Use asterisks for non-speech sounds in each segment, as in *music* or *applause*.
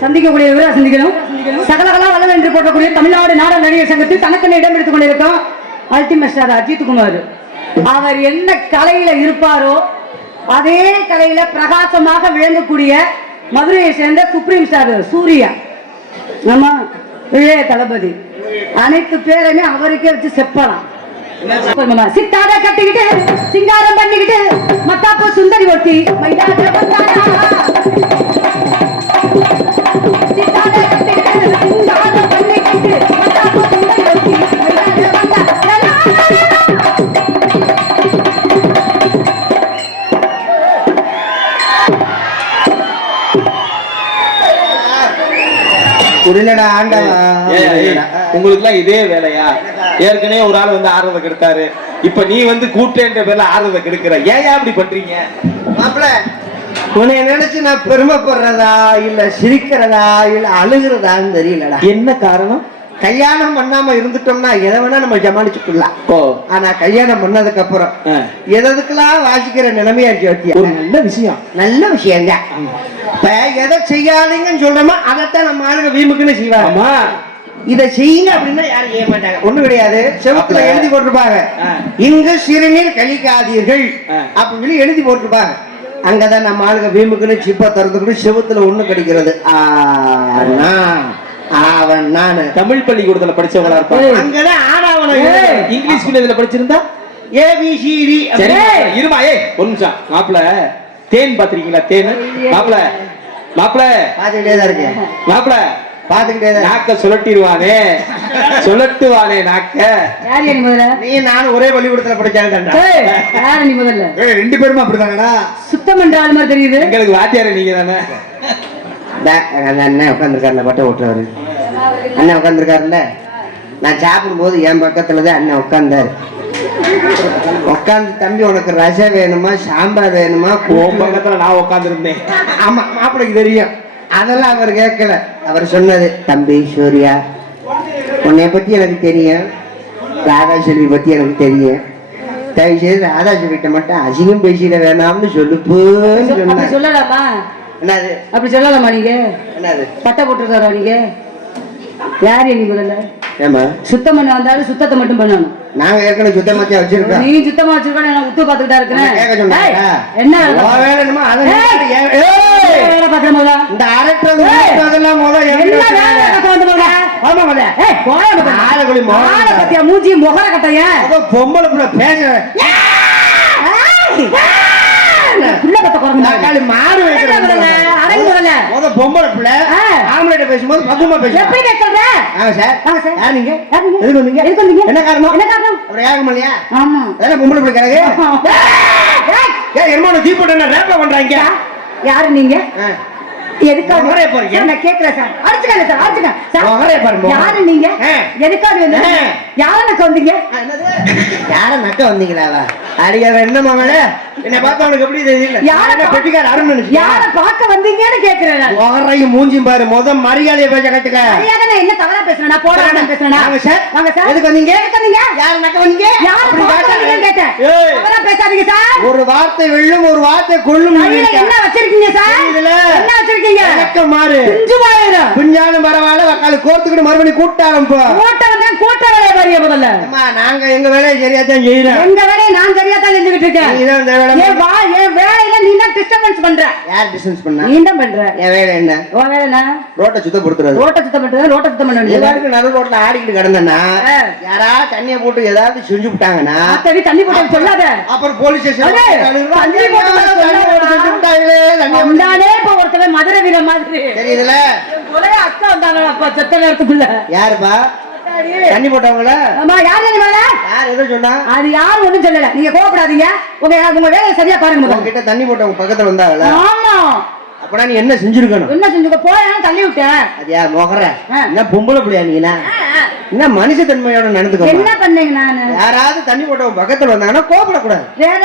சந்திக்கக்கூடிய விவரம் சந்திக்கணும். சகலகலா வளம் என்று போட்டக்கூடிய தமிழ்நாடு நாடக நடிகர் சங்கத்தில் தனக்கென இடம் எடுத்துக் கொண்டிருக்கோம் அல்டிமேட் ஸ்டார் அஜித் குமார் அவர் என்ன கலையில இருப்பாரோ அதே கலையில பிரகாசமாக விளங்கக்கூடிய மதுரையை சேர்ந்த சுப்ரீம் ஸ்டார் சூர்யா. ஆமா இளைய தளபதி. அனைத்து பேரையுமே அவருக்கே வச்சு செப்பலாம். மாமா, சித்தாட கட்டிக்கிட்டு சிங்காரம் பண்ணிக்கிட்டு மத்தாப்பூ சுந்தரி ஒட்டி மைதானத்தில் புரியலடா ஆண்டவா. உங்களுக்கு எல்லாம் இதே வேலையா? ஏற்கனவே ஒரு ஆள் வந்து ஆறுறத கெடுத்தாரு. இப்ப நீ வந்து கூட்டேன்ற பேர்ல ஆறுறத கெடுக்கிற. ஏன் அப்படி பண்றீங்க? மாப்பிள உன்னை நினைச்சு நான் பெருமைப்படுறதா இல்ல சிரிக்கிறதா இல்ல அழுகிறதான்னு தெரியலடா. என்ன காரணம்? கல்யாணம் பண்ணாம இருந்துட்டோம்னா எதை வேணா நம்ம ஜமாளிச்சுக்கலாம் ஓ. ஆனா கல்யாணம் பண்ணதுக்கு அப்புறம். எதுக்கெல்லாம் வாசிக்கிற நிலைமையா இருக்கு ஒரு நல்ல விஷயம். நல்ல விஷயங்க எதை செய்யாதீங்கன்னு சொல்றோமோ அதைத்தான் நம்ம ஆளுங்க வீமுக்குன்னு செய்வாங்க. இதை செய்யுங்க அப்படின்னா யாரும் செய்ய மாட்டாங்க. ஒண்ணு கிடையாது. செவத்துல எழுதி போட்டிருப்பாங்க. இங்கு சிறுநீர் கழிக்காதீர்கள். அப்படின்னு சொல்லி எழுதி போட்டிருப்பாங்க. அங்கதான் நம்ம ஆளுங்க வீமுக்குன்னு சிப்பா திறந்துக்கிட்டு செவத்துல ஒண்ணு கிடைக்கிறது. ஆனா அவன் நானு. தமிழ் பள்ளிக்கூடத்துல படிச்சவங்களா இருப்பாங்க. அங்கதான் ஆடாவன இங்கிலீஷ் மீடியத்துல படிச்சிருந்தா? ஏபிசிடி இருமா ஏய் ஒரு நிமிஷம். மாப்பிள தேன் பாத்திருக்கீங்களா தேன்? மாப்பிள மாப்பிள. பாத்துக்கிட்டே தான் இருக்கேன். மாப்பிள. பாத்துக்கிட்டே தான் நாக்க சுழட்டிடுவானே. சுழட்டுவானே நாக்க. யார் நீ முதல்ல? நீ நானும் ஒரே பள்ளிக்கூடத்துல படிச்சாங்க நீ முதல்ல? ரெண்டு பேருமே அப்படிதானடா சுத்தம் பண்ற ஆள் மாதிரி தெரியுது. எங்களுக்கு வாத்தியார நீங்க தானே. அண்ணன் உட்காந்துருக்காருல பட்டை ஓட்டுறவரு. அண்ணன் உட்காந்துருக்காருல்ல நான் சாப்பிடும்போது என் பக்கத்துல தான் அண்ணன் உட்கார்ந்தாரு. உட்காந்து தம்பி உனக்கு ரசம் வேணுமா? சாம்பார் வேணுமா? பக்கத்துல நான் உட்கார்ந்து இருந்தேன் ஆமா மாப்பிளைக்கு தெரியும். அதெல்லாம் அவர் கேட்கல. அவர் சொன்னது தம்பி சூர்யா உன்னைய பத்தி எனக்கு தெரியும். ராதா செல்வி பத்தி எனக்கு தெரியும். தயவு செய்து ராதா செல்விட்ட மட்டும் அசிங்கம் பேசிட வேணாம்னு சொல்லுப்புன்னு அப்படி சொன்னார். சொல்லலாமா? என்னது? அப்படி சொல்லலாமா நீங்க? என்னது? பட்டை போட்டுருக்காரா நீங்க? யார் நீ முதல்ல? ஏமா சுத்தம் பண்ண வந்தாலும் சுத்தத்தை மட்டும் பண்ணணும். நாங்க ஏற்கனவே சுத்தமாத்தியா வச்சிருக்கோம். நீ சுத்தமா வச்சிருக்க நான் உத்து பாத்துக்கிட்டா இருக்கிறேன் என்ன வேலை என்னமோ அதை வேலை பாக்குற முதல்ல? இந்த அரட்டல் ஏய், அதெல்லாம் முத என்ன வேலை வந்த முதல்ல? ஆமா முத ஏய், முதல்ல. ஆளுக்குடி மோகம் ஆளை பத்தியா மூஞ்சி முகர கட்டைய? பொம்பளை புள்ள பேசுற. புள்ள பத்த குரங்கு மாடு. முத பொம்பளை புள்ள ஆ. ஆம்பளைட்ட பேசும்போது பக்குவமா பேசுறேன் எப்படி பேச சொல்ற ஆமா சார் ஆமா சார். யார் நீங்க? எதுக்கு வந்தீங்க எதுக்கு வந்தீங்க? என்ன காரணம் என்ன காரணம்? யாருக்கும் இல்லையா ஆமா அதெல்லாம் பொம்பளை புள்ள கிடக்கு என்னமோ தீ போட்டு ரேப்பா பண்றாங்க யாரு நீங்க. எதுக்காக? முகரைய போறீங்க? சார், நான் கேக்குறேன் சார். அடிச்சுக்கங்க சார் அடிச்சுக்கங்க சார். யாரு நீங்க. எதுக்காக வந்து ஆ. யாருக்கு வந்தீங்க? யார நக்க வந்தீங்களாவா என்ன மகளே என்னை பார்த்தா உனக்கு எப்படி தெரியல யார யார பெட்டிக்கார அருண்? யார பார்க்க வந்தீங்கன்னு கேக்குறேன் நான். முகரையும் மூஞ்சியும் பாரு முத மரியாதையை பேச கட்டுக்க மரியாதை நான் என்ன தவறா பேசுறேன்? நான் போடாம பேசுறேன். வாங்க சார். வாங்க சார். எதுக்கு வந்தீங்க? எதுக்கு வந்தீங்க? யார நக்க வந்தீங்க? யார பார்க்க வந்தீங்கன்னு கேட்டேன். ஏய், தவறா பேசாதீங்க சார். ஒரு வார்த்தை வெல்லும் ஒரு வார்த்தை கொள்ளும் என்ன வச்சிருக்கீங்க சார்? இதுல என்ன வச்சிருக்கீங்க எனக்கு மாறு. குஞ்சாலும் பரவாயில்ல வக்கால கோர்த்துக்கிட்டு மறுபடியும் கூட்ட ஆரம்பிப்போம் கூட்ட பாருங்க முதல்ல அம்மா நாங்க எங்க வேலையை சரியா தான் செய்யறோம். எங்க வேலையை நான் சரியா தான் செஞ்சுக்கிட்டு இருக்கேன் நீ தான் வேலை என் வா என் வேலையில நீ தான் டிஸ்டர்பன்ஸ் பண்ற. யார் பிசினஸ் பண்ணா? நீ தான் பண்ற. என் வேலை என்ன? உன் வேலை என்ன? ரோட்டை சுத்தப்படுத்துறது. ரோட்டை சுத்தம் பண்றது ரோட்டை சுத்தம் பண்ண வேண்டியது. எல்லாருக்கும் நடு ரோட்ல ஆடிக்கிட்டு கிடந்தேன்னா ஆ. யாரா தண்ணிய போட்டு ஏதாவது செஞ்சு விட்டாங்கன்னா ஆத்தாடி தண்ணி போட்டு சொல்லாத. அப்புறம் போலீஸ் ஸ்டேஷன் தண்ணி போட்டு போட்டு- வந்தானே இப்ப ஒருத்தவன் மதுரை வீர மாதிரி. தெரியுதுல? கொலைய அக்கா வந்தாங்களா அப்பா செத்த நேரத்துக்குள்ள. யாருப்பா. தண்ணி போட்டவங்கள? ஆமா யார் யார் எதோ சொன்னா? அது யாரும் ஒண்ணும் சொல்லல. நீங்க கோவப்படாதீங்க. உங்க உங்க வேலையை சரியா பாருங்க. உங்ககிட்ட தண்ணி போட்டவங்க பக்கத்துல வந்தாங்கள? ஆமா. அப்பனா நீ என்ன செஞ்சிருக்கணும்? என்ன செஞ்சுக்க போய் தள்ளி விட்டேன். அது யார் மொகர. என்ன பொம்பளை பிள்ளையா ஆ. என்ன மனுஷ தன்மையோட நடந்துக்கோ என்ன பண்ணீங்க நானு? யாராவது தண்ணி போட்டவன் பக்கத்துல வந்தாங்கன்னா கோபப்படக்கூடாது. வேற?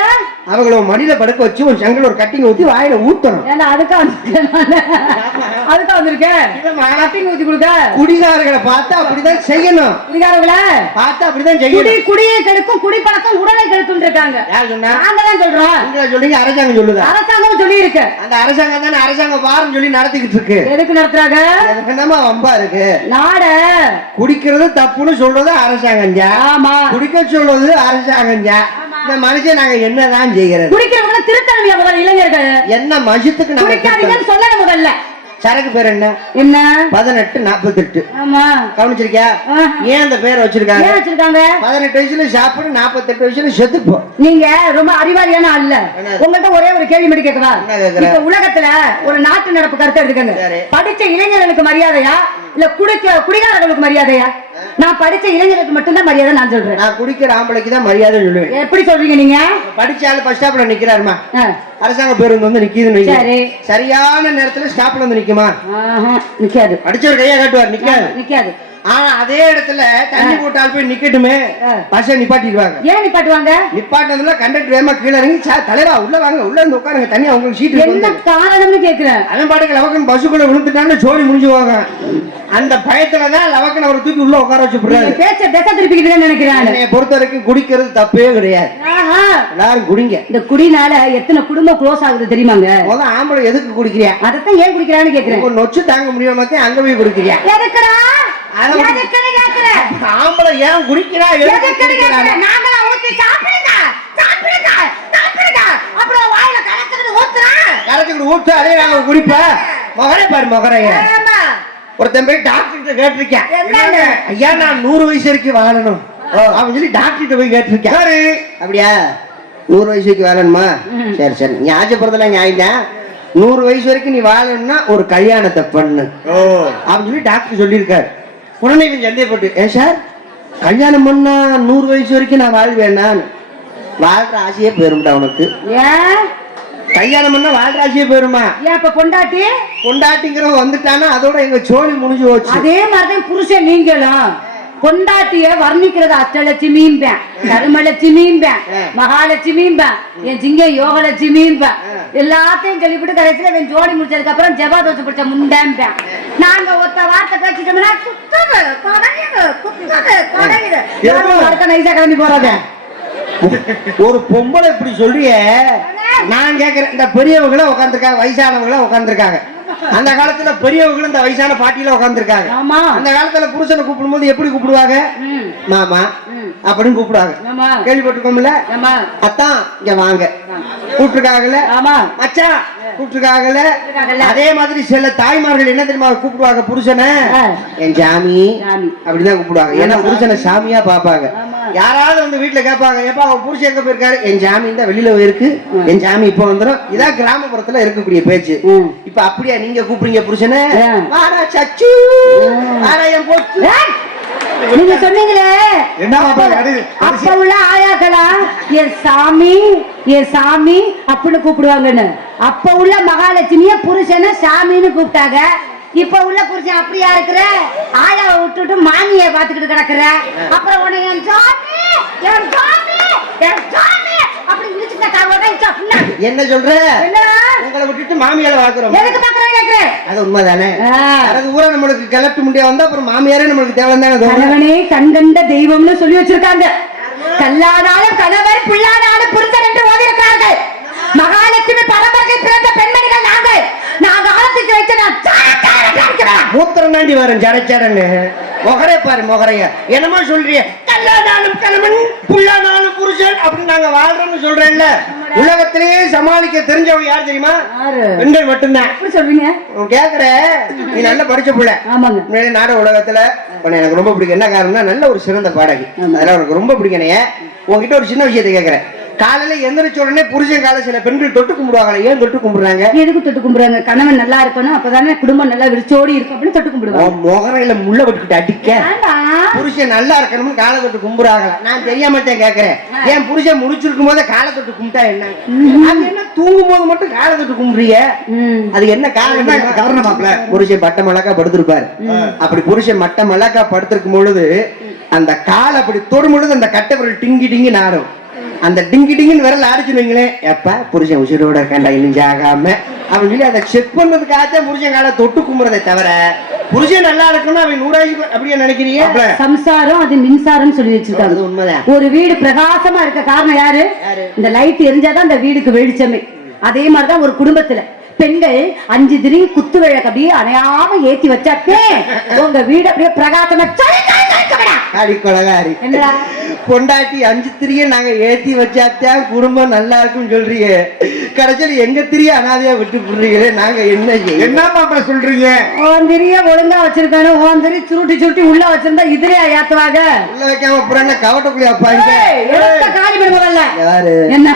அவங்கள மடியில படுக்க வச்சு ஒரு செங்கல் ஒரு கட்டிங்க ஊத்தி வாயில ஊத்தணும். ஏன்னா அதுக்கா வந்திருக்கேன். அதுக்கா வந்திருக்கேன்? கட்டிங் ஊத்தி கொடுக்க குடிகாரர்களை பார்த்தா அப்படிதான் செய்யணும். குடிகாரங்கள பார்த்தா அப்படிதான் குடி செய்யணும் குடியை கெடுக்கும் குடிப்பழக்கம் உடலை கெடுக்கும் இருக்காங்க யார் சொன்னா? நாங்க தான் சொல்றோம். நீங்களா சொல்றீங்க அரசாங்கம் சொல்லுதா? அரசாங்கம் சொல்லி இருக்கு அந்த அரசாங்கம் தானே அரசாங்கம் பாருன்னு சொல்லி நடத்திக்கிட்டு இருக்கு. எதுக்கு நடத்துறாங்க? எனக்கு என்னமா வம்பா இருக்கு? நாட. குடிக்கிறது தப்புன்னு சொல்றது அரசாங்கம் ஆமா. குடிக்க சொல்றது அரசாங்கம் இந்த மனுஷன் நாங்க என்னதான் செய்யறது? குடிக்கிறவங்க திருத்தணும் முதல்ல இளைஞர்கள்? என்ன திருத்தணும்? குடிக்காதீங்கன்னு சொல்லணும் முதல்ல. சரக்கு பேர் என்ன? என்ன? பதினெட்டு நாற்பத்தெட்டு ஆமா. கவனிச்சிருக்கியா. ஏன் அந்த பேர் வச்சிருக்காங்க? ஏன் வச்சிருக்காங்க? பதினெட்டு வயசுல சாப்பிடு நாற்பத்தெட்டு வயசுல செத்துப்போ. நீங்க ரொம்ப அறிவாளியான என்ன? உங்கள்ட்ட ஒரே ஒரு கேள்வி மட்டும் கேட்கவா? உலகத்துல ஒரு நாட்டு நடப்பு கருத்தை எடுத்துக்கங்க. படிச்ச இளைஞர்களுக்கு மரியாதையா? இல்ல குடிக்க குடிகாரர்களுக்கு மரியாதையா? நான் படிச்ச இளைஞர்களுக்கு மட்டும்தான் மரியாதை நான் சொல்றேன். நான் குடிக்கிற ஆம்பளைக்கு தான் மரியாதை சொல்லுவேன். எப்படி சொல்றீங்க நீங்க? படிச்ச ஆளு பஸ் ஸ்டாப்ல நிக்கிறாருமா. அரசாங்க பேருந்து வந்து நிக்குதுன்னு. சரியான நேரத்துல ஸ்டாப்ல வந்து நிக்குமா? நிக்காது. படிச்சவர் கையா காட்டுவார் நிக்காது. நிக்காது. ஆனா அதே இடத்துல தண்ணி போட்டால் போய் நிக்கட்டுமே. பஸ்ஸை நிப்பாட்டிடுவாங்க. ஏன் நிப்பாட்டுவாங்க? நிப்பாட்டினதுல கண்டக்டர் வேமா கீழே இறங்கி "சார், தலைவா உள்ள வாங்க உள்ள வந்து உட்காருங்க தனியா உங்களுக்கு சீட்டு என்ன இருக்கு." காரணம்னு கேக்குறேன். அவன் பாட்டுக்கு லவக்கன் பஸ்ஸுக்குள்ள விழுந்துட்டான்னு சோடி முடிஞ்சுவாங்க. அந்த பயத்துல தான் லவக்கன் அவரை தூக்கி உள்ள உட்கார வச்சு போடுறாரு பேச்ச திசை திருப்பிக்கிட்டு நினைக்கிறேன் என்னைய பொறுத்த வரைக்கும் குடிக்கிறது தப்பே கிடையாது. ஆஹா. எல்லாரும் குடிங்க. இந்த குடினால எத்தனை குடும்பம் க்ளோஸ் ஆகுது தெரியுமாங்க? முதல்ல ஆம்பளை எதுக்கு குடிக்கிறியா? அதத்தான் ஏன் குடிக்கிறான்னு கேக்குறேன். நொச்சு தாங்க முடியாம அங்க போய் குடிக்கிறியா? எதுக்குடா? எதுக்குன்னு கேக்குறேன் ஆம்பளை ஏன் குடிக்கிறா? எதுக்கு எதுக்குன்னு? கேக்குறேன் நாங்களா ஊத்தி சாப்பிடுங்க. சாப்பிடுங்க. சாப்பிடுங்க. அப்புறம் வாயில கலக்குறது ஊத்துறேன் கரைச்சிக்கிட்டு ஊட்டு அதே நாங்க குடிப்ப. மொகரை பாரு மொகரைய ஒருத்தன் போய் டாக்டர் கேட்டிருக்கேன்? ஐயா நான் நூறு வயசு வரைக்கும் வாழணும். அவன் சொல்லி டாக்டர் போய் கேட்டிருக்கேன். அப்படியா? நூறு வயசு வரைக்கும் வாழணுமா. சரி சரி. நியாயம் தான் நூறு வயசு வரைக்கும் நீ வாழணும்னா ஒரு கல்யாணத்தை பண்ணு. அப்படின்னு சொல்லி டாக்டர் சொல்லியிருக்காரு. உடனே இவன் சந்தேகப்பட்டு ஏன் சார் கல்யாணம் பண்ணா நூறு வயசு வரைக்கும் நான் வாழ்வேன்னா வாழ்ற ஆசையே போயிரும்டா உனக்கு. ஏன் கல்யாணம் பண்ணா வாழ்ற ஆசையே போயிருமா? ஏன் இப்ப பொண்டாட்டி? பொண்டாட்டிங்கிறவன் வந்துட்டானா அதோட எங்க சோழி முடிஞ்சு போச்சு. அதே மாதிரிதான் புருஷன் நீங்களும். பொண்டாட்டிய வர்ணிக்கிறது அஷ்டலட்சுமிம்பேன் கருமலட்சுமிம்பேன் மகாலட்சுமிம்பேன் என் சிங்க யோகலட்சுமிம்பேன் எல்லாத்தையும் சொல்லிவிட்டு கடைசியில இவன் ஜோடி முடிச்சதுக்கு அப்புறம் ஜபாதோஷம் பிடிச்ச முண்டேம்பேன் நாங்க ஒத்த வார்த்தை பேசிட்டோம்னா குத்துது கொடையுது குத்துது கொடையுது அடுத்த நைசா கிளம்பி போறாத. ஒரு பொம்பளை இப்படி சொல்றியே? நான் கேக்குறேன் இந்த பெரியவங்களும் உட்காந்துருக்காங்க வயசானவங்களும் உட்காந்துருக்காங்க அந்த காலத்துல பெரியவங்களும் இந்த வயசான பாட்டியில உட்காந்துருக்காங்க அந்த காலத்துல புருஷனை கூப்பிடும்போது எப்படி கூப்பிடுவாங்க? மாமா அப்படின்னு கூப்பிடுவாங்க. கேள்விப்பட்டிருக்கோம்ல? ஆமா. அத்தான் இங்க வாங்க. கூப்பிட்டுருக்காங்கல்ல? ஆமா. மச்சான் கூப்பிட்டுருக்காங்கல்ல. அதே மாதிரி சில தாய்மார்கள் என்ன தெரியுமா கூப்பிடுவாங்க புருஷனை. என் சாமி அப்படிதான் கூப்பிடுவாங்க. ஏன்னா புருஷனை சாமியா பாப்பாங்க. யாராவது வந்து வீட்டுல கேட்பாங்க எப்பா அவன் புருஷன் எங்க போயிருக்காரு? என் ஜாமி தான் வெளியில போயிருக்கு. என் ஜாமி இப்ப வந்துடும் இதான் கிராமப்புறத்துல இருக்கக்கூடிய பேச்சு. இப்ப அப்படியா நீங்க கூப்பிடுறீங்க புருஷனை. வாடா சச்சு. வாடா என் ஏய், நீங்க சொன்னீங்களே. என்ன அப்ப உள்ள ஆயாக்களா? என் சாமி. என் சாமி அப்படின்னு கூப்பிடுவாங்கன்னு. அப்ப உள்ள மகாலட்சுமிய புருஷனை சாமின்னு கூப்பிட்டாங்க. இப்ப உள்ள புருஷன் அப்படியா இருக்கிற? ஆயாவை விட்டுட்டு மாமியை பாத்துக்கிட்டு கிடக்குற. அப்புறம் உன்னை என் சாமி என் சாமி என் சாமி அப்படி இழுச்சுட்ட காவதான் என்ன சொல்ற? உங்களை விட்டுட்டு மாமியால வாக்குறோம் எதுக்கு பாக்குறேன் கேக்குறேன் அது உண்மைதானே. அது ஊரா நம்மளுக்கு கிளட்டு முடியா வந்தா அப்புறம் மாமியாரே நம்மளுக்கு தேவை தானே கண்கண்ட தெய்வம்னு சொல்லி வச்சிருக்காங்க. கல்லானாலும் கணவர் புல்லானாலும் புருஷன் என்று ஓதியிருக்கிறார்கள். மகாலட்சுமி பரம்பரை பிறந்த பெண்மணி ஆலத்துக்கு வைத்த நான். மூத்திரம் தாண்டி வரும் ஜடச்சடன்னு முகரே பாரு முகரைய. என்னமோ சொல்றிய? கல்லானாலும் கணவன் புல்லானாலும் புருஷன் அப்படின்னு நாங்க வாழ்றோம்னு சொல்றேன்ல. உலகத்திலேயே சமாளிக்க தெரிஞ்சவங்க யார் தெரியுமா? பெண்கள் மட்டும்தான். சொல்றீங்க? கேக்குற? நீ நல்ல படிச்ச புள்ள. ஆமாங்க. நாடக உலகத்துல உன்னை எனக்கு ரொம்ப பிடிக்கும். என்ன காரணம்னா நல்ல ஒரு சிறந்த பாடகி. அதெல்லாம் உனக்கு ரொம்ப பிடிக்கணையே உன்கிட்ட ஒரு சின்ன விஷயத்தை கேக்குறேன். காலையில எந்திரிச்ச உடனே புருஷன் காலை சில பெண்கள் தொட்டு கும்பிடுவாங்களே ஏன் தொட்டு கும்பிடுறாங்க? எதுக்கு தொட்டு கும்பிடுறாங்க? கணவன் நல்லா இருக்கணும் அப்பதானே குடும்பம் நல்லா விரிச்சோடி இருக்கும் அப்படின்னு தொட்டு கும்பிடுவாங்க. முகரையில முள்ள விட்டுக்கிட்டு அடிக்க. புருஷன் நல்லா இருக்கணும்னு காலை தொட்டு கும்பிடுறாங்களா? நான் தெரியாம தான் கேக்குறேன் ஏன் புருஷன் முடிச்சிருக்கும் போதே காலை தொட்டு கும்பிட்டா என்ன? அது என்ன தூங்கும் போது மட்டும் காலை தொட்டு கும்பிடுறீங்க ம். அது என்ன காரணம் என்ன தெரியுமா? காரணம் மாப்ள? புருஷன் பட்ட மலக்கா படுத்திருப்பாரு. அப்படி புருஷன் மட்ட மலக்கா படுத்திருக்கும் பொழுது அந்த கால் அப்படி தொடும் பொழுது அந்த கட்டை டிங்கி டிங்கி நாடும். அந்த டிங்கி டிங்கின்னு விரல் அடிச்சுன்னு வைங்களேன். எப்ப புருஷன் உசிரோட இருக்காண்டா இன்னும் ஆகாம அவன் சொல்லி அதை செக் பண்ணதுக்காகத்தான் புருஷன் காலை தொட்டு கும்புறதை தவிர புருஷன் நல்லா இருக்கணும் அவன் நூறாகி அப்படியே நினைக்கிறீங்க? சம்சாரம் அது மின்சாரம் சொல்லி வச்சிருக்காங்க. உண்மைதான். ஒரு வீடு பிரகாசமா இருக்க காரணம் யாரு? யாரு? இந்த லைட் எரிஞ்சாதான் அந்த வீடுக்கு வெளிச்சமே. அதே மாதிரிதான் ஒரு குடும்பத்துல. பெண்கள் அஞ்சு திரி குத்து விளக்கு அப்படியே அணையாம ஏத்தி வச்சாத்தே உங்க வீடு அப்படியே பிரகாசமா என்னடா? பொண்டாட்டி அஞ்சு திரிய நாங்க ஏத்தி வச்சாத்தான் குடும்பம் நல்லா இருக்கும்னு சொல்றீங்க. கடைசியில் எங்க திரிய அனாதையா விட்டு போடுறீங்களே நாங்க என்ன செய்ய என்ன மாப்பிள சொல்றீங்க? உன் திரிய ஒழுங்கா வச்சிருக்கானு உன் திரி சுருட்டி சுருட்டி உள்ள வச்சிருந்தா இதுலயா ஏத்துவாங்க. உள்ள வைக்காம அப்புறம் என்ன கவட்டக்குள்ளி அப்பாங்க காலி பண்ணு முதல்ல. யாரு? என்ன?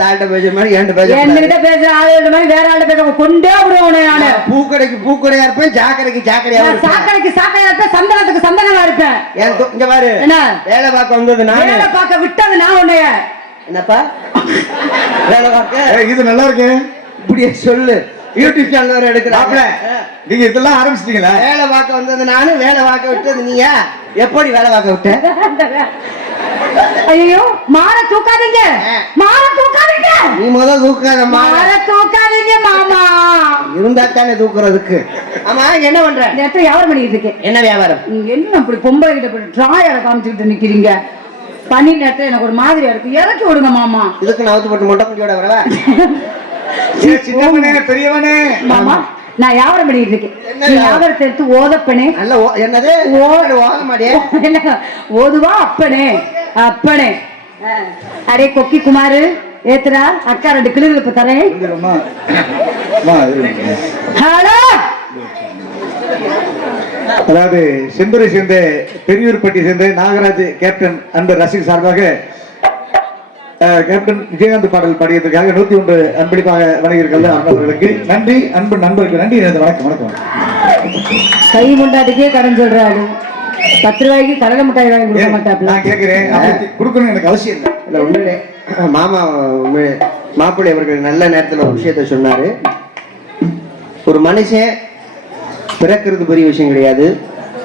தாட்ட பேச மாதிரி ஏன்ட்ட பேச என்கிட்ட பேசுற ஆளு மாதிரி வேற ஆளு பேச கொண்டே விடுவோம் நானு பூக்கடைக்கு பூக்கடையா இருப்பேன் சாக்கடைக்கு சாக்கடையா இருப்பேன். சாக்கடைக்கு சாக்கடையா இருப்பேன் சந்தனத்துக்கு சந்தனமா இருப்பேன். தோ- இங்க பாரு என்ன? வேலை பார்க்க வந்தது நானு. வேலை பார்க்க விட்டது நான் உன்னைய. என்னப்பா? வேலை பார்க்க? ஏய், இது நல்லா இருக்கு. இப்படியே சொல்லு. யூடியூப் சேனல் எடுக்கிறாங்க நீங்க இதெல்லாம் ஆரம்பிச்சிட்டீங்களா? வேலை பார்க்க வந்தது நானு வேலை பார்க்க விட்டது நீயா? எப்படி வேலை பார்க்க விட்ட? ஐயோ மாற தூக்காதீங்க. மாற தூக்காதீங்க. நீ முத தூக்காதம்மா மாற தூக்காதீங்க மாமா. இருந்தா தானே தூக்குறதுக்கு. ஆமா என்ன பண்ற? இந்த இடத்துல வியாபாரம் பண்ணிட்டு இருக்கேன். என்ன வியாபாரம்? நீங்க என்ன அப்படி பொம்பளை கிட்ட போய் டிராயரை காமிச்சுக்கிட்டு நிக்கிறீங்க? பனி நேரத்துல எனக்கு ஒரு மாதிரியா இருக்கு. இறக்கி விடுங்க மாமா. இதுக்கு நான் போட்டு மொட்டை குட்டியோட வரவா? *laughs* சின்னவனே பெரியவனே. மாமா நான் வியாபாரம் பண்ணிட்டு இருக்கேன்? வியாபாரத்தை எடுத்து ஓதப்பனே. என்னது? ஓதுவா? அப்பனே. அப்பனே. அடே கொக்கி குமாரு ஏத்துறா? அக்கா ரெண்டு கிளிகள் இப்ப தரேன். ஹலோ? அதாவது செந்துரை சேர்ந்த பெரியூர்பட்டி சேர்ந்த நாகராஜ் கேப்டன் அன்பு ரசிகர் சார்பாக கேப்டன் விஜயகாந்த் பாடல் பாடியதற்காக நூத்தி ஒன்று அன்பளிப்பாக வழங்கியிருக்கல அவர்களுக்கு. நன்றி அன்பு நண்பர்களுக்கு நன்றி எனது வணக்கம் வணக்கம் கை முண்டாட்டிக்கே கடன் சொல்றாரு பத்து ரூபாய்க்கு கடலை மிட்டாய் வாங்கி கொடுக்க மாட்டாப்ல? நான் கேட்கிறேன் கொடுக்கணும் எனக்கு அவசியம் இல்லை. இல்ல உண்மையிலே மாமா மாப்பிள்ளை அவர்கள் நல்ல நேரத்துல ஒரு விஷயத்த சொன்னாரு. ஒரு மனுஷன் பிறக்கிறது பெரிய விஷயம் கிடையாது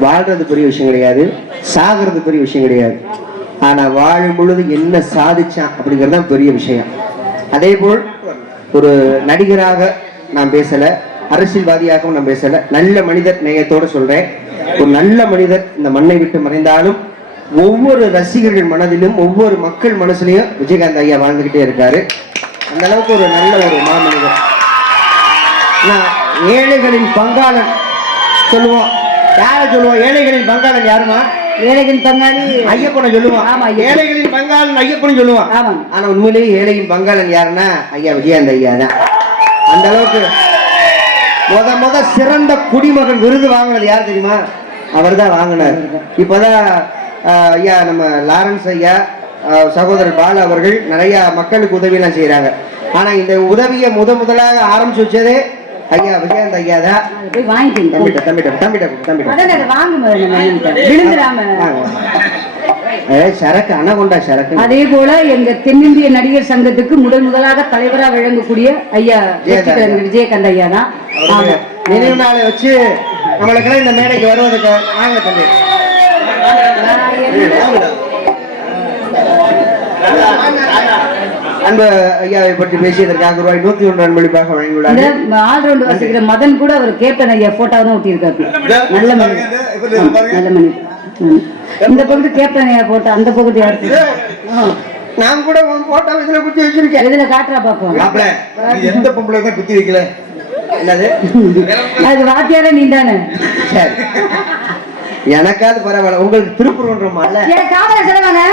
வாழ்றது பெரிய விஷயம் கிடையாது சாகிறது பெரிய விஷயம் கிடையாது. ஆனா வாழும் பொழுது என்ன சாதிச்சான் அப்படிங்கிறது தான் பெரிய விஷயம். அதே போல் ஒரு நடிகராக நான் பேசல அரசியல்வாதியாகவும் நான் பேசல நல்ல மனிதர் நேயத்தோடு சொல்றேன். ஒரு நல்ல மனிதர் இந்த மண்ணை விட்டு மறைந்தாலும் ஒவ்வொரு ரசிகர்கள் மனதிலும் ஒவ்வொரு மக்கள் மனசுலையும் விஜயகாந்த் ஐயா வாழ்ந்துகிட்டே இருக்காரு. அந்த அளவுக்கு ஒரு நல்ல ஒரு மாமனிதர். நான் ஏழைகளின் பங்காளன் சொல்லுவோம். யாரை சொல்லுவோம்? ஏழைகளின் பங்காளன் யாருமா ஏழைகள் பங்காளி. ஐயப்பனை சொல்லுவான். ஆமா. ஏழைகளின் பங்காளன் ஐயப்பனை சொல்லுவான். ஆமா. ஆனா உண்மையிலேயே ஏழையின் பங்காளன் யாருன்னா ஐயா விஜயாந்த ஐயா தான். அந்த அளவுக்கு முத முத சிறந்த குடிமகன் விருது வாங்கினது யார் தெரியுமா? அவர் தான் வாங்கினார். இப்போதான் ஐயா நம்ம லாரன்ஸ் ஐயா சகோதரர் பாலு அவர்கள் நிறைய மக்களுக்கு உதவியெல்லாம் செய்றாங்க. ஆனா இந்த உதவியை முத முதலாக ஆரம்பிச்சு வச்சதே ஐயா விஜயாந்த ஐயா தான் போய் வாங்கிட்டு தம்பிட்ட தம்பிட்ட தம்பிட்ட தம்பிட்ட உடனே அதை வாங்க முதல்ல விழுந்துடாம. வாங்க. ஏ சரக்கு அனகொண்டா சரக்கு. அதே போல எங்க தென்னிந்திய நடிகர் சங்கத்துக்கு முதல் முதலாக தலைவரா விளங்கக்கூடிய ஐயா விஜயகாந்த். விஜயகாந்த் ஐயா தான். நினைவு நாளை வச்சு நம்மளுக்கெல்லாம் இந்த மேடைக்கு வருவதுக்கு வாங்க தம்பி அன்பு ஐயாவை பற்றி பேசியதற்காக ரூபாய் நூத்தி ஒன்று அன்பளிப்பாக வழங்கியுள்ளார். இந்த ஆல்ரவுண்ட் வாசிக்கிற மதன் கூட அவர் கேப்டன் ஐயா போட்டோ தான் ஒட்டியிருக்காரு. நல்ல மனிதன் நல்ல மனிதன் ம். இந்த பகுதி கேப்டன் ஐயா போட்டோ அந்த பகுதி யாரு. நான் கூட உன் போட்டோ இதுல குத்தி வச்சிருக்கேன். இதுல காட்டுறா பாப்போம். எந்த பொம்பளை தான் குத்தி வைக்கல. என்னது? அது வாத்தியாரே நீ தானே சரி. எனக்காவது பரவாயில்ல. உங்களுக்கு திருப்பூர்ன்றமால ஏன் காதல செலவாங்க?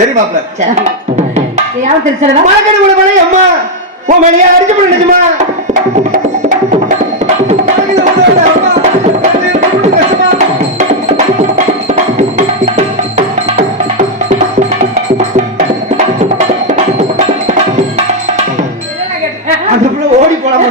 சரி மாப்பிள்ள யாரும் தெரிச்சல மார்க்கெட் கூட போனே அம்மா உன் மேலையா அடிச்சு போடுமா ஓடி போலாம்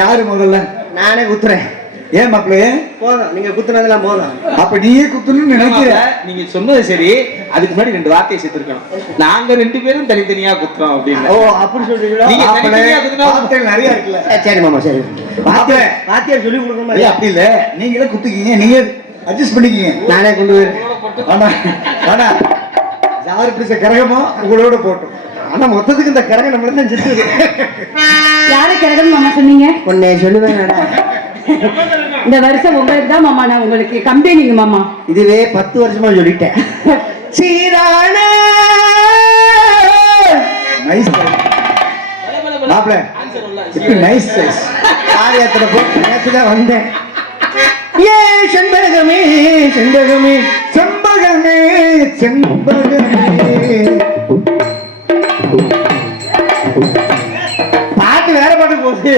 யாரு முதல்ல? நானே குத்துறேன். ஏன் மாப்பிள்ளை போதும். நீங்க குத்துனதெல்லாம் போதும். அப்ப நீயே குத்தணும்னு நினைக்கிற. நீங்க சொன்னது சரி. அதுக்கு முன்னாடி ரெண்டு வார்த்தையை சேர்த்திருக்கணும். நாங்க ரெண்டு பேரும் தனித்தனியா குத்துறோம் அப்படின்னு. ஓ அப்படி சொல்றீங்களா? நீங்க தனித்தனியா குத்துனா வார்த்தைகள் நிறைய இருக்குல்ல. சரி, மாமா சரி. வாத்தியார் வாத்தியார் சொல்லி கொடுக்கணுமா அப்படி இல்ல. நீங்களே குத்துக்கீங்க நீங்க அட்ஜஸ்ட் பண்ணிக்கீங்க. நானே கொண்டு போயிருக்கேன் ஆனா ஆனா யாரு பிடிச்ச கரகமோ உங்களோட போட்டோம். ஆனா மொத்தத்துக்கு இந்த கரகை நம்மள தான் செத்துது. யாரு கிழக்கு மாமா சொன்னீங்க? உன்னை சொல்லுவேன் இந்த வருஷம் உங்களுக்கு தான் மாமா நான் உங்களுக்கு கம்பெனிங்க மாமா. இதுவே பத்து வருஷமா சொல்லிட்டேன். சீரான நைஸ் மாப்பிள்ள இப்படி நைஸ் சைஸ் காரியத்துல போய் நேற்றுதான் வந்தேன். ஏ செண்பகமே செண்பகமே செம்பகமே செம்பகமே பாட்டு வேற பாட்டு போகுது.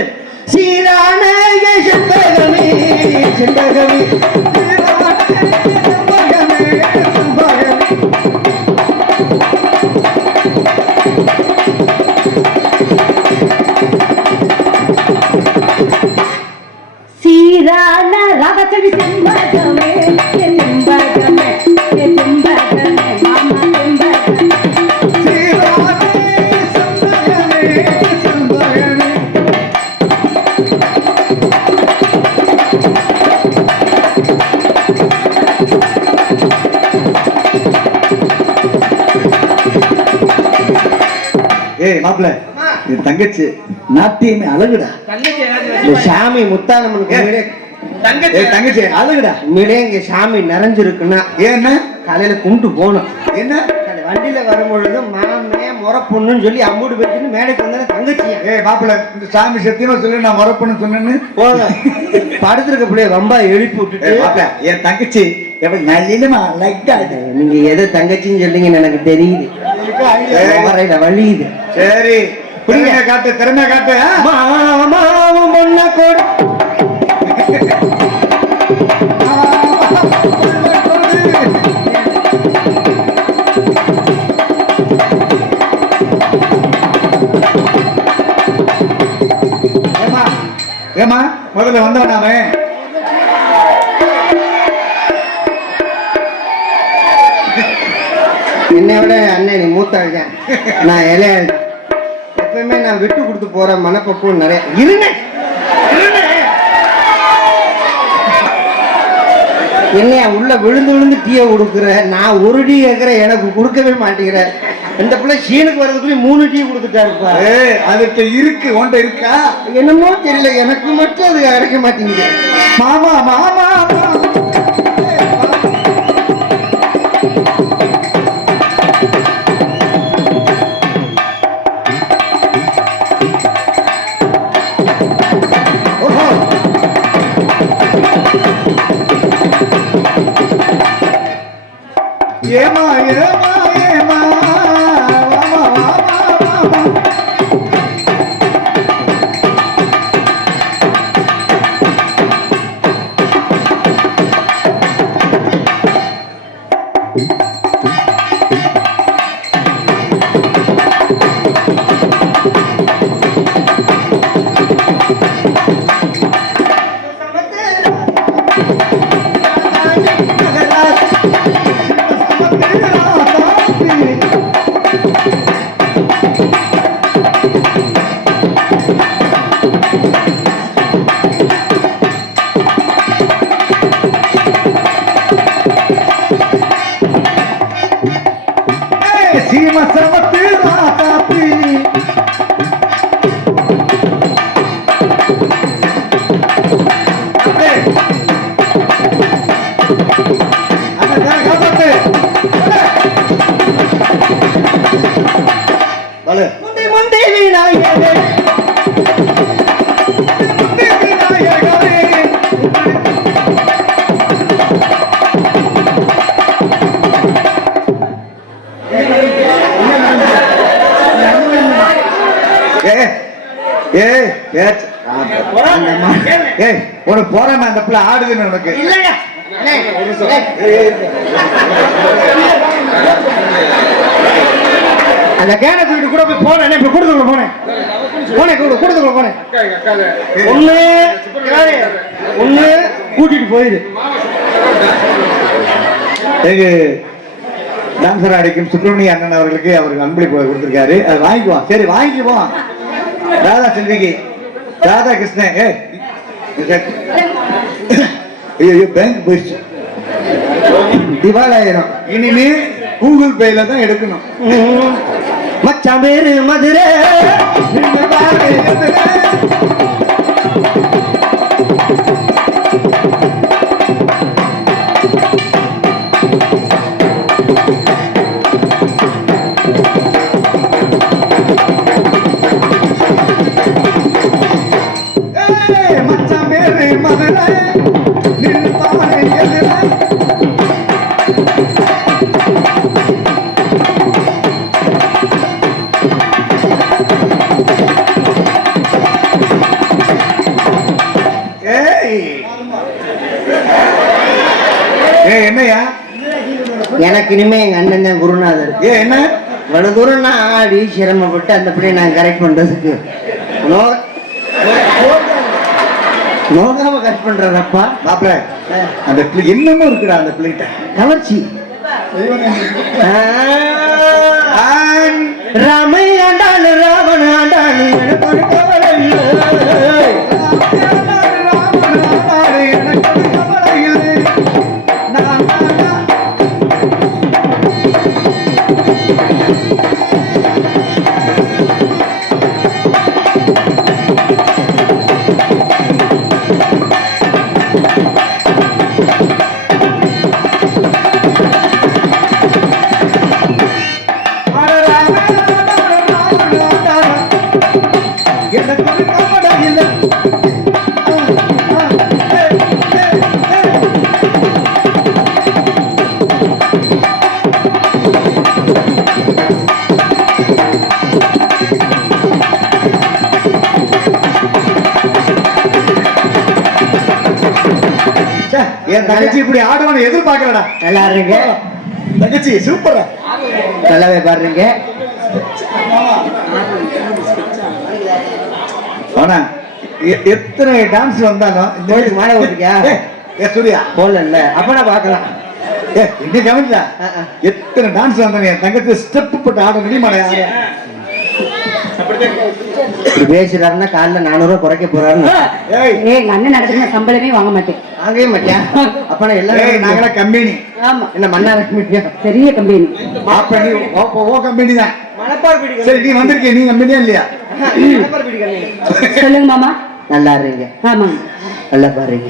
சீரான ஏ செண்பகமே செண்பகமே மாப்பிள்ள தங்கச்சி நாட்டியமே அழகுடா. தங்கச்சி சாமி முத்தானம்மனுக்கு தங்கச்சி. தங்கச்சி அழகுடா. உண்மையிலே இங்க சாமி நிறைஞ்சிருக்குன்னா ஏன்னா? காலையில கும்பிட்டு போகணும். என்ன வண்டியில வரும்பொழுது மாமே முறை பொண்ணுன்னு சொல்லி அம்பூடு பேச்சுன்னு மேடைக்கு வந்தானே தங்கச்சியா? ஏய் மாப்பிள்ள இந்த சாமி சத்தியமா சொல்லி நான் வரப்பன்னு சொன்னேன்னு. போங்க. படுத்திருக்க பிள்ளைய வம்பா எழுப்பி விட்டுட்டு என் தங்கச்சி எப்படி நல்லமா லைட்டா நீங்க எதை தங்கச்சின்னு சொல்றீங்கன்னு எனக்கு தெரியுது. வழியுது சரி திறமையை காட்டு திறமையை காட்டு ஆ? மாமாவும் பொண்ண கூட. ஏமா முதல்ல வந்தவன் நானே விட அண்ணன் நீ மூத்த இருக்கேன் நான் இளைய எப்பவுமே நான் விட்டு கொடுத்து போற மனப்பக்குவம் நிறைய. இருங்க. என்னையா உள்ள விழுந்து விழுந்து டீயை கொடுக்குற நான் ஒரு டீ கேட்குற எனக்கு கொடுக்கவே மாட்டேங்கிற. இந்த பிள்ளை சீனுக்கு வர்றதுக்குள்ளே மூணு டீ கொடுத்துட்டாருப்பா அதுக்கு இருக்கு உன்ட்ட இருக்கா? என்னமோ தெரியல எனக்கு மட்டும் அது கிடைக்க மாட்டேங்குது. மாமா மாமா! பாலு. முந்தி முந்தி விநாயகரே உனக்கு போறேன் அந்த பிள்ளை ஆடுதுன்னு உனக்கு. அண்ணே. அந்த கேனை தூக்கிட்டு கூட போய் போனேன். இப்ப கூடதுக்குள்ள போனேன். போனேன் கூட கூடதுக்குள்ள போனேன். ஒண்ணு ஒண்ணு கூட்டிட்டு போயிரு. எங்க டான்சர் அடிக்கும் சுப்பிரமணிய அண்ணன் அவர்களுக்கு அவருக்கு அன்பளிப்பு கொடுத்துருக்காரு. அதை வாங்கிக்குவோம் சரி வாங்கிக்குவோம் ராதா செல்விக்கு ராதா கிருஷ்ணன் ஏய் ஐயோ பேங்க் போயிடுச்சு. திவாலாயிரம் இனிமே கூகுள் பேல தான் எடுக்கணும். மச்சான் மதுரை ஏய் என்னய்யா எனக்கு இனிமே எங்க அண்ணன் தான் குருநாதர். ஏ என்ன? இவ்வளவு தூரம் நான் ஆடி சிரமப்பட்டு அந்த பிள்ளைய நான் கரெக்ட் பண்றதுக்கு. நோ- நோகாம கரெக்ட் பண்றதப்பா மாப்பிள அந்த பிள்ளை என்னமோ இருக்குடா அந்த பிள்ளைகிட்ட. கவர்ச்சி. ஆண் ராமை ஆண்டானு ராவண ஆண்டானு எனக்கு ஒரு கவலை என் தங்கச்சி இப்படி ஆடுவான்னு எதிர்பார்க்கலடா. நல்லா இருங்க தங்கச்சி சூப்பரா நல்லாவே பாடுறீங்க ஆனா எத்தனை டான்ஸ் வந்தாலும் இந்த கோயிலுக்கு மாலை? ஏய், ஏய், சூர்யா. போல இல்ல அப்ப நான் பாக்கலாம் ஏ இன்னைக்கு கவனிச்சா. எத்தனை டான்ஸ் வந்தாலும் என் தங்கச்சி ஸ்டெப் போட்டு ஆட முடியுமா இப்படி பேசுறாருன்னா காலைல நானூறு குறைக்க போறாருன்னு. ஏய். ஏய் எங்க அண்ணன் நான் சம்பளமே வாங்க மாட்டேன். வாங்கவே மாட்டியா? அப்ப நான் எல்லாரும் நாங்களா கம்பெனி. ஆமா. என்ன மன்னார கம்பெனியா பெரிய கம்பெனி. அப்ப நீ ஓ- கம்பெனி தான். மணப்பார் பீடி சரி நீ வந்திருக்கே நீ கம்பெனியா இல்லையா? சொல்லுங்க மாமா. நல்லா இருங்க. ஆமா நல்லா பாருங்க.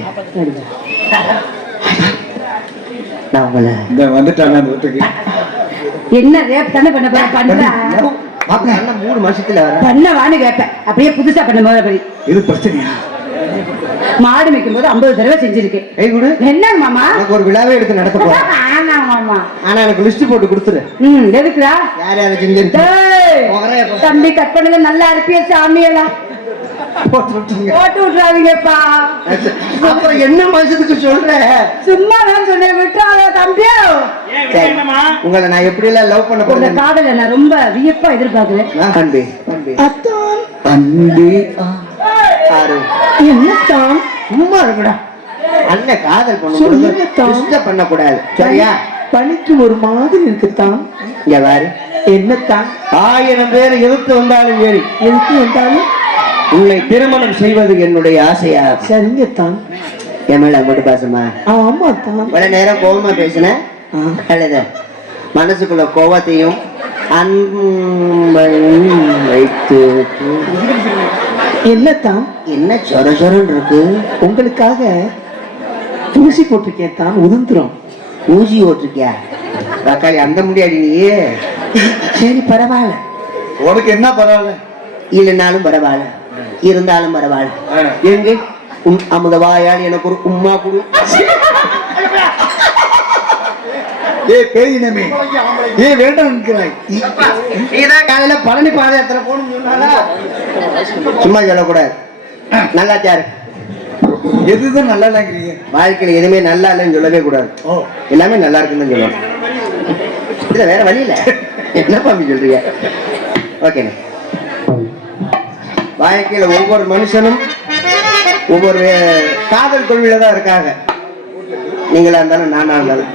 நான் உங்களை இந்த வந்துட்டாங்க அந்த வீட்டுக்கு. என்ன ரேப் தானே பண்ண போற பண்ற மாப்பிள்ள அண்ணன் மூணு மாசத்துல? வர பண்ண வான்னு கேட்பேன் அப்படியே புதுசா பண்ண போது அப்படி. இது பிரச்சனையா? மாடு மேய்க்கும் போது ஐம்பது தடவை செஞ்சிருக்கேன் கை கொடு. என்னங்க மாமா? எனக்கு ஒரு விழாவே எடுத்து நடத்த போறேன். *laughs* ஆனா மாமா ஆனா எனக்கு லிஸ்ட் போட்டு கொடுத்துரு ம் எதுக்குடா? யார் யாரை போ- தம்பி கட் பண்ணல நல்லா இருப்பிய சாமியெல்லாம்? போட்டு விட்டுறாதீங்கப்பா. அப்புறம் என்ன மாசத்துக்கு சொல்ற? சும்மா தான் சொன்னேன் விட்டுறாத தம்பியோ. உங்களை நான் எப்படி எல்லாம் லவ் பண்ண போறேன் காதல நான் ரொம்ப வியப்பா எதிர்பார்க்கிறேன். அன்பே அன்பே அத்தான். அன்பே ஆறு என்னத்தான்? சும்மா இருக்குடா அண்ணன் காதல் பண்ணும்போது பண்ணக்கூடாது. சரியா? பனிக்கு ஒரு மாதிரி இருக்குத்தான். இங்க என்னத்தான்? ஆயிரம் பேர் எதிர்த்து வந்தாலும் சரி. எதுக்கு வந்தாலும் உன்னை திருமணம் செய்வது என்னுடைய ஆசையா? சரிங்கத்தான். என் மேல மட்டும் பாசமா ஆமா தான் இவ்வளவு நேரம் கோபமா பேசினேன் அழுத மனசுக்குள்ள கோபத்தையும் அன்பையும் வைத்து என்னத்தான்? என்ன சொர சொரன்னு இருக்கு? உங்களுக்காக ஊசி போட்டிருக்கேன் தான் உதிர்ந்துரும். ஊசி ஓட்டிருக்கியா தக்காளி அந்த முடியாடி நீ சரி பரவாயில்ல. உனக்கு என்ன பரவாயில்ல? இல்லைனாலும் பரவாயில்ல. இருந்தாலும் பரவாயில்ல. எங்க அமுத வாயால் எனக்கு ஒரு உம்மா கொடு. ஏய் பேயினமே ஏய் வேண்டாம் என்கிறாய் நீதான் காலையில பழனி பாத யாத்திரை போகணும்னு சொன்னாலா சும்மா சொல்லக்கூடாது நல்லா சாரு எதுதான் நல்லா இல்லைங்கிறீங்க வாழ்க்கையில எதுவுமே நல்லா இல்லைன்னு சொல்லவே கூடாது. எல்லாமே நல்லா இருக்குன்னு சொல்லணும். இல்ல வேற வழி இல்ல. *laughs* என்ன பாம்பி சொல்றீங்க? ஓகேண்ணே. வாழ்க்கையில் ஒவ்வொரு மனுஷனும் ஒவ்வொரு காதல் தொழில தான் இருக்காங்க. நீங்களா இருந்தாலும் நானா இருந்தாலும்.